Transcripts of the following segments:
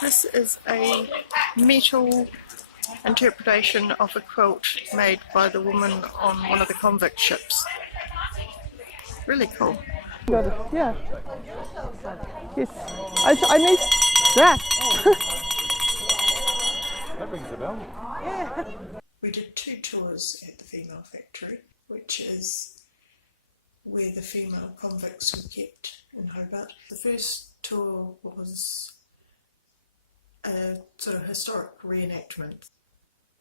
This is a metal interpretation of a quilt made by the woman on one of the convict ships. Really cool. Got it, yeah. Yes. I need that. That rings a bell. Yeah. We did 2 tours at the Female Factory, which is where the female convicts were kept in Hobart. The first tour was a sort of historic reenactment.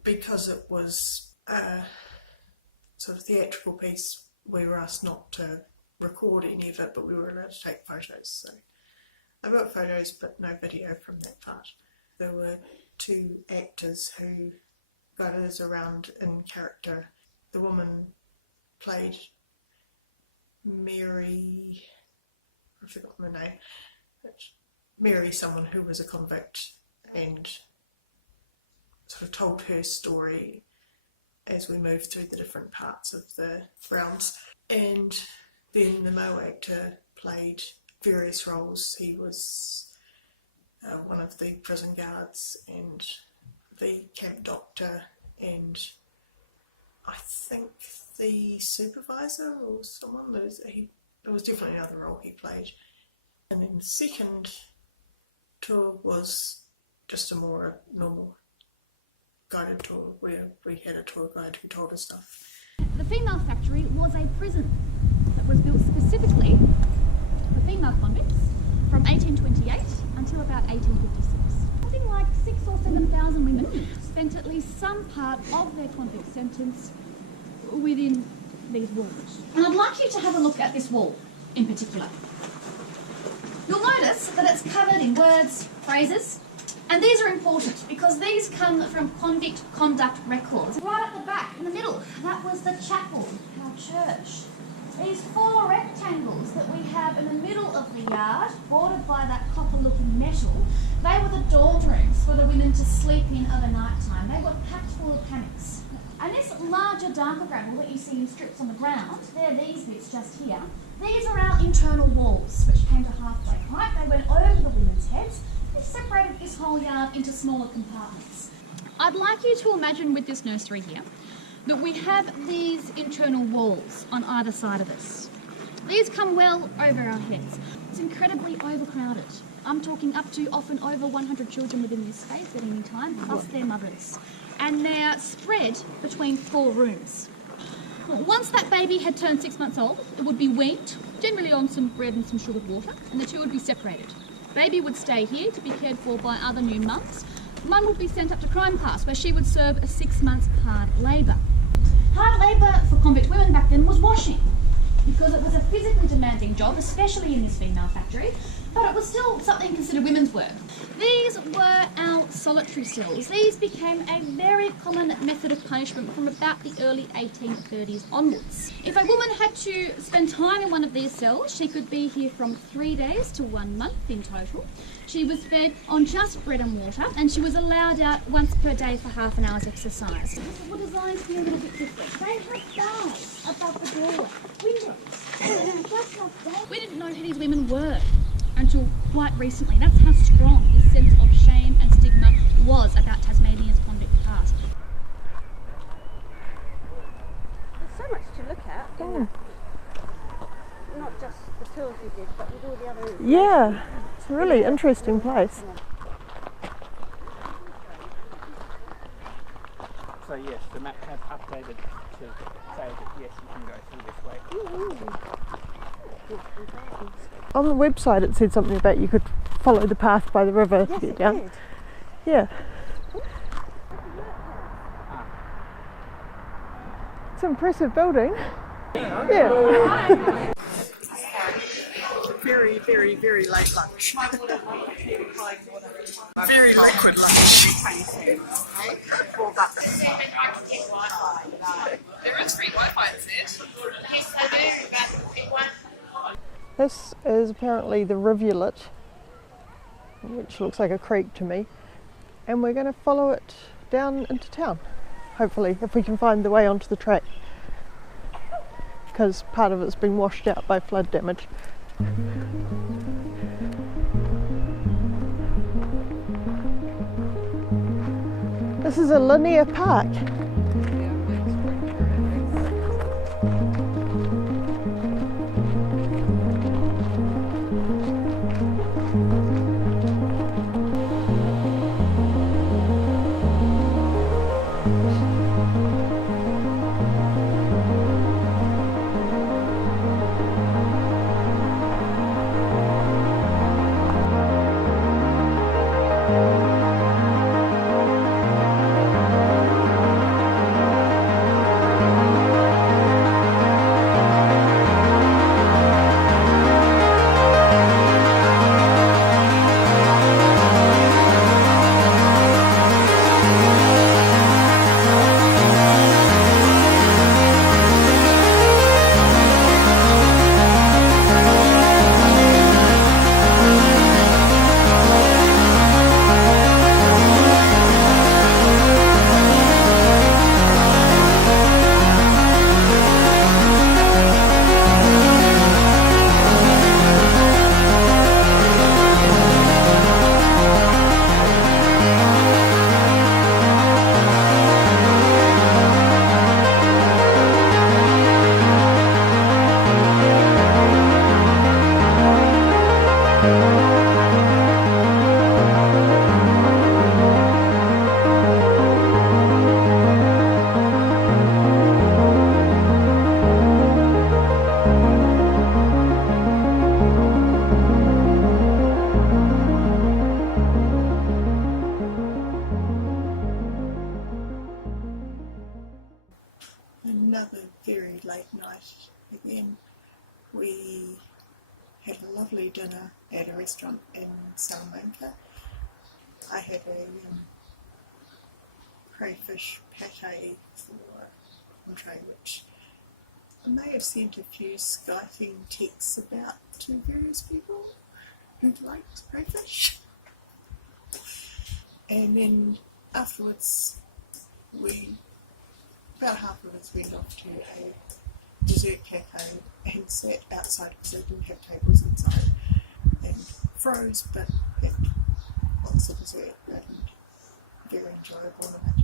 Because it was a sort of theatrical piece, we were asked not to record any of it, but we were allowed to take photos. So I got photos but no video from that part. There were 2 actors who guided us around in character. The woman played Mary, I've forgotten the name, Mary, someone who was a convict, and sort of told her story as we moved through the different parts of the grounds. And then the male actor played various roles. He was one of the prison guards and the camp doctor and I think the supervisor or someone. It was definitely another role he played. And then the second tour was just a more normal guided tour where we had a tour guide who told us stuff. The Female Factory was a prison that was built specifically for female convicts from 1828 until about 1856. Something like 6,000 or 7,000 women spent at least some part of their convict sentence within these walls. And I'd like you to have a look at this wall in particular. You'll notice that it's covered in words, phrases, and these are important because these come from convict conduct records. Right at the back, in the middle, that was the chapel, our church. These 4 rectangles that we have in the middle of the yard, bordered by that copper-looking metal, they were the dorm rooms for the women to sleep in over night time. They were packed full of hammocks. And this larger, darker gravel that you see in strips on the ground, they're these bits just here, these are our internal walls, which came to half-day height. They went over the women's heads. They separated this whole yard into smaller compartments. I'd like you to imagine with this nursery here that we have these internal walls on either side of us. These come well over our heads. It's incredibly overcrowded. I'm talking up to often over 100 children within this space at any time, plus their mothers. And they're spread between 4 rooms. Well, once that baby had turned 6 months old, it would be weaned, generally on some bread and some sugared water, and the 2 would be separated. Baby would stay here to be cared for by other new mums. Mum would be sent up to crime class where she would serve a 6 months hard labour. Hard labour for convict women back then was washing, because it was a physically demanding job, especially in this female factory, but it was still something considered women's work. These were our solitary cells. These became a very common method of punishment from about the early 1830s onwards. If a woman had to spend time in one of these cells, she could be here from 3 days to 1 month in total. She was fed on just bread and water, and she was allowed out once per day for half an hour's exercise. These were designed to be a little bit different. They had bars above the doorway, windows. Just like that. We didn't know who these women were until quite recently. That's how strong this sense of shame and stigma was about Tasmania's convict past. There's so much to look at, not just the tours we did, but with all the other information. Yeah, it's a really interesting place. So yes, the map has updated to say that yes, you can go through this way. On the website it said something about you could follow the path by the river to get down. Did. Yeah. It's an impressive building. Yeah. Very, very, very late lunch. Very liquid lunch. There is free Wi-Fi, is it? Yes, I do, but it won't. This is apparently the rivulet, which looks like a creek to me, and we're going to follow it down into town, hopefully, if we can find the way onto the track. because part of it's been washed out by flood damage. This is a linear park. Another very late night again. We had a lovely dinner at a restaurant in Salamanca. I had a crayfish pate for entree, which I may have sent a few skiting texts about to various people who liked crayfish. And then afterwards, about half of us went off to a dessert cafe and sat outside because they didn't have tables inside and froze, but had lots of dessert and very enjoyable night.